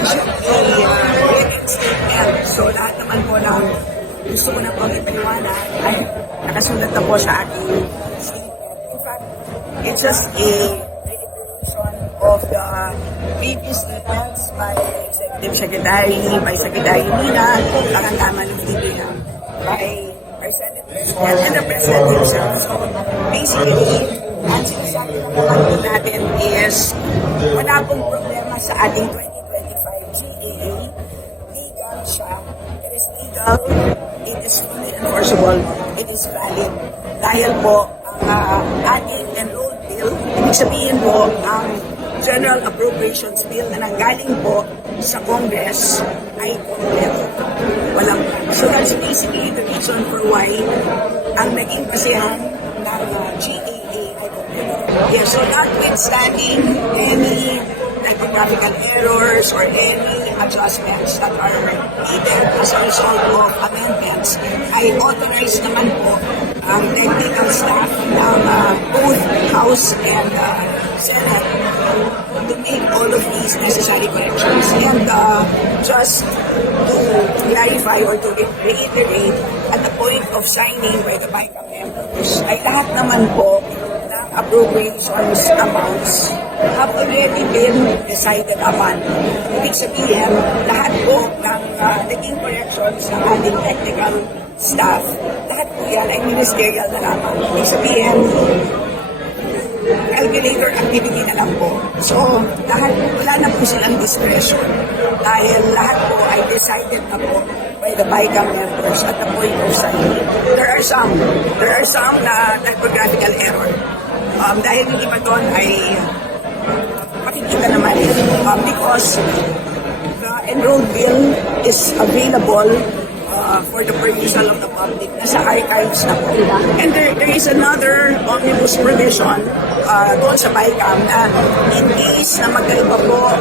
issue a written statement. So lahat naman po ng gusto ko na po ipaliwanag ay nakasulat na po sa aking statement. In fact, it's just a reiteration of the previous statements by Executive Secretary, by Secretary Mina, karangaman ng DBM, by our Senate President and the President himself. So basically, ang sinasabi naman natin is wala pong problema sa ating 2025 GAA. Legal siya. It is legal. It is fully enforceable. It is valid. Dahil po, ang ating enrolled bill, ibig sabihin po, ang General Appropriations Bill na nanggaling po sa Congress ay kompleto. Walang. So that's basically the reason for why ang naging kasiyahan ng GAA ay kompleto. Yes, so notwithstanding any typographical errors or any adjustments that are needed as a result of amendments, ay authorized naman po ang technical staff ng both House and Senate to make all of these necessary corrections. And just to clarify or to reiterate, at the point of signing by the BICAM members, ay lahat naman po ng appropriations amounts have already been decided upon. Ibig sabihin, lahat po ng naging corrections ng ating technical staff, lahat po yan ay ministerial na lamang. Ibig sabihin, calculator activity na lang po. So, lahat, wala na po silang discretion dahil lahat po ay decided na po by the BICAM members at the point of signing. There are some na typographical error. Dahil hindi pa doon ay makikita naman because the enrolled bill is available for the perusal of the public. Nasa archives na po. And there is another omnibus provision doon sa BICAM na in case na magkaiba po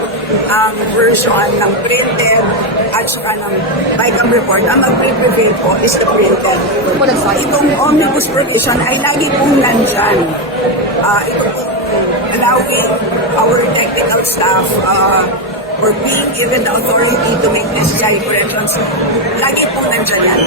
ang version ng printed at saka ng BICAM report, ang mag-prevail po is the printed. Itong omnibus provision ay lagi pong nandyan. Ito po allowing our technical staff or being given the authority to make necessary corrections. Lagi pong nandyan yan.